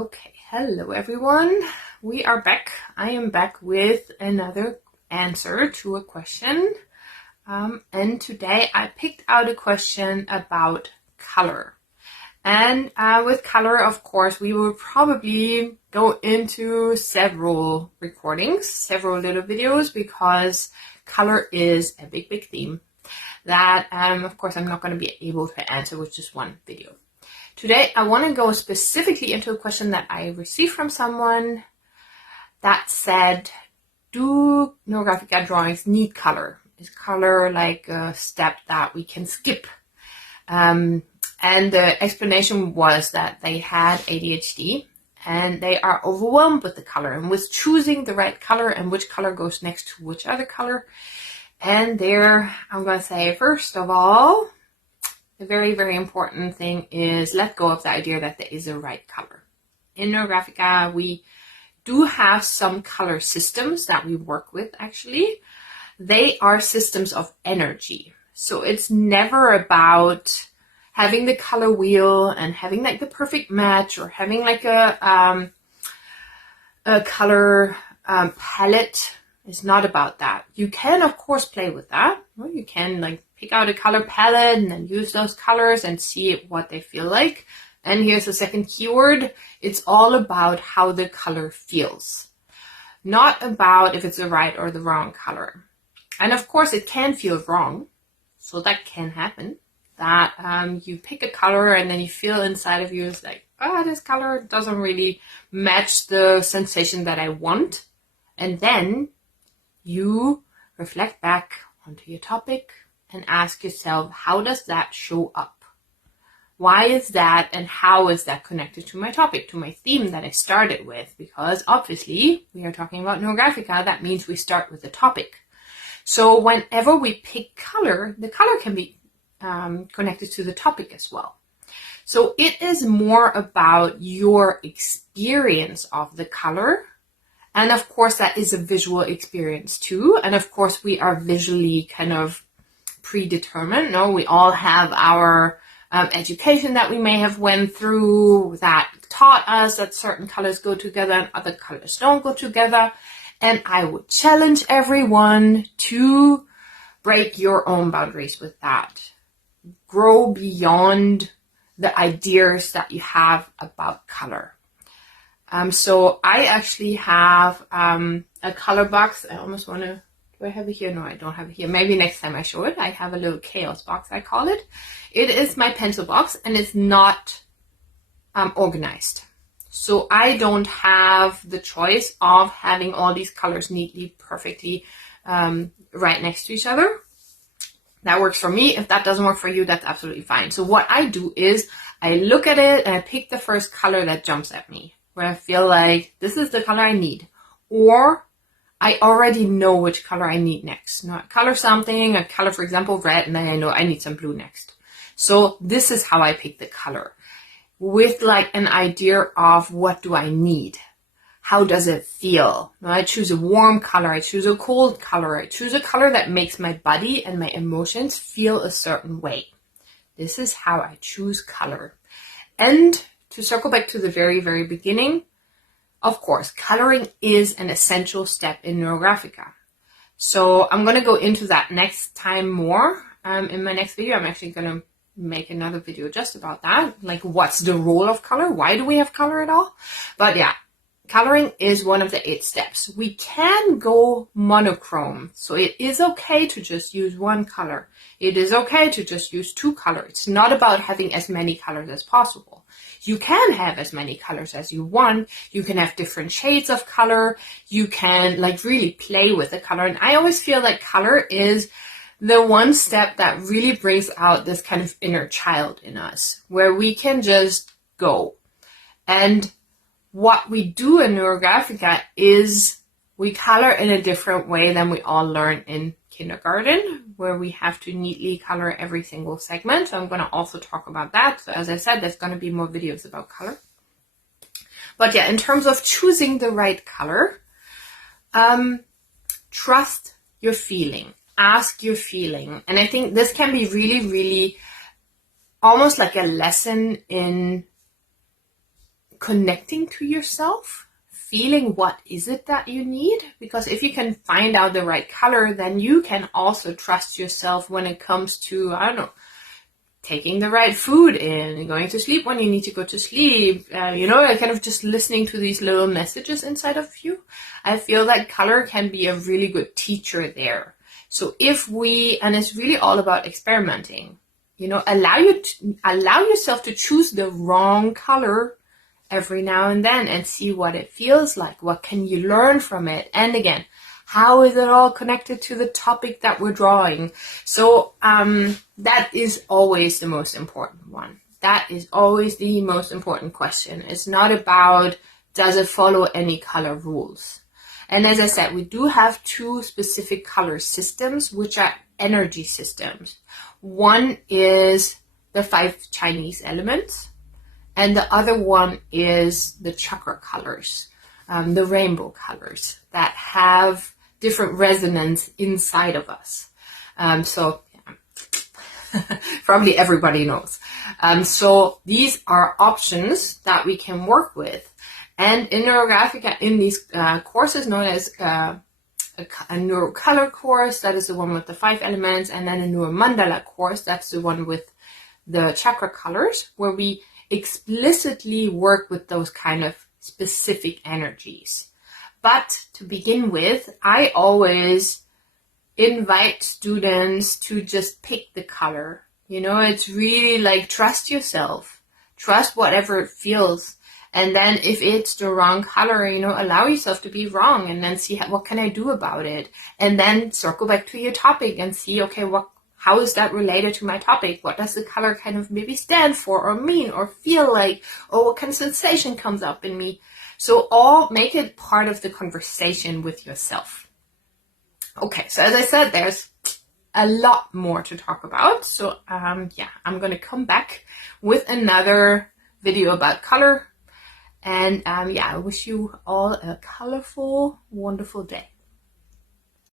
Okay, hello everyone. We are back. I am back with another answer to a question. And today I picked out a question about color. And with color, of course, we will probably go into several recordings, several little videos, because color is a big theme that, of course, I'm not going to be able to answer with just one video. Today, I want to go specifically into a question that I received from someone that said, do Neurographica drawings need color? Is color like a step that we can skip? And the explanation was that they had ADHD and they are overwhelmed with the color and with choosing the right color and which color goes next to which other color. And there, I'm going to say, first of all, the very important thing is let go of the idea that there is a right color. In Neurographica, we do have some color systems that we work with, actually. They are systems of energy. So it's never about having the color wheel and having like the perfect match or having like a color palette. It's not about that. You can, of course, play with that. You can like pick out a color palette and then use those colors and see what they feel like. And here's the second keyword. It's all about how the color feels, not about if it's the right or the wrong color. And of course, it can feel wrong. So that can happen, that you pick a color and then you feel inside of you is like, this color doesn't really match the sensation that I want. And then you reflect back onto your topic and ask yourself, how does that show up? Why is that, and how is that connected to my topic, to my theme that I started with? Because obviously we are talking about Neurographica. That means we start with the topic. So whenever we pick color, the color can be connected to the topic as well. So it is more about your experience of the color. And of course, that is a visual experience too. And of course, we are visually kind of predetermined. No, we all have our education that we may have went through that taught us that certain colors go together and other colors don't go together. And I would challenge everyone to break your own boundaries with that. Grow beyond the ideas that you have about color. So I actually have a color box. I almost want to, do I have it here? No, I don't have it here. Maybe next time I show it. I have a little chaos box, I call it. It is my pencil box and it's not organized. So I don't have the choice of having all these colors neatly, perfectly right next to each other. That works for me. If that doesn't work for you, that's absolutely fine. So what I do is I look at it and I pick the first color that jumps at me, where I feel like this is the color I need, or I already know which color I need next. Now, I color something, I color, for example, red, and then I know I need some blue next. So this is how I pick the color, with like an idea of what do I need? How does it feel? Now, I choose a warm color, I choose a cold color, I choose a color that makes my body and my emotions feel a certain way. This is how I choose color. And to circle back to the very beginning, of course, coloring is an essential step in Neurographica. So I'm going to go into that next time more. In my next video, I'm actually going to make another video just about that. Like, what's the role of color? Why do we have color at all? But yeah, coloring is one of the 8 steps. We can go monochrome. So it is okay to just use one color. It is okay to just use 2 colors. It's not about having as many colors as possible. You can have as many colors as you want. You can have different shades of color. You can like really play with the color. And I always feel like color is the one step that really brings out this kind of inner child in us, where we can just go. And what we do in Neurographica is we color in a different way than we all learn in kindergarten, where we have to neatly color every single segment. So I'm going to also talk about that. So as I said, there's going to be more videos about color. But yeah, in terms of choosing the right color, trust your feeling. Ask your feeling. And I think this can be really almost like a lesson in connecting to yourself, feeling what is it that you need. Because if you can find out the right color, then you can also trust yourself when it comes to, I don't know, taking the right food in, going to sleep when you need to go to sleep, kind of just listening to these little messages inside of you. I feel that color can be a really good teacher there. So and it's really all about experimenting, allow yourself to choose the wrong color every now and then and see what it feels like. What can you learn from it? And again, how is it all connected to the topic that we're drawing? So that is always the most important one. That is always the most important question. It's not about, does it follow any color rules? And as I said, we do have 2 specific color systems, which are energy systems. One is the 5 Chinese elements, and the other one is the chakra colors, the rainbow colors that have different resonance inside of us. Probably everybody knows. So these are options that we can work with. And in Neurographica, in these courses known as a neurocolor course, that is the one with the 5 elements, and then a neuromandala course, that's the one with the chakra colors, where we explicitly work with those kind of specific energies. But to begin with, I always invite students to just pick the color. It's really like, trust yourself, trust whatever it feels. And then if it's the wrong color, allow yourself to be wrong, and then see what can I do about it? And then circle back to your topic and see, okay, how is that related to my topic? What does the color kind of maybe stand for or mean or feel like? Or what kind of sensation comes up in me? So all make it part of the conversation with yourself. Okay, so as I said, there's a lot more to talk about. So I'm going to come back with another video about color. And I wish you all a colorful, wonderful day.